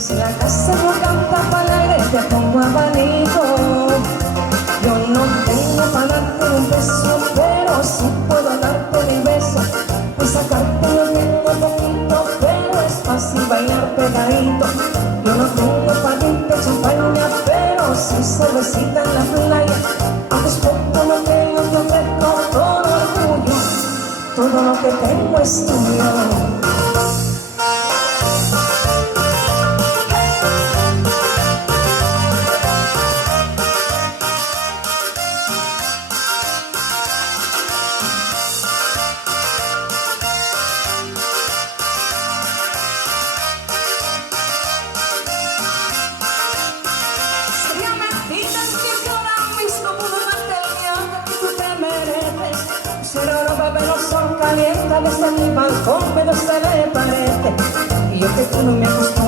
Si la casa no canta para aire, te pongo abanico. Yo no tengo para darte un beso, pero sí puedo darte mi beso. Y sacarte no tengo poquito, pero es fácil bailar pegadito. Yo no tengo para darte champaña, pero sí cervecita en la playa. Aunque es poco no tengo, te ofrezco todo lo tuyo. Todo lo que tengo es tuyo. Calienta desde mi balcón, pero se le parece. Y yo que tú no me acostumbré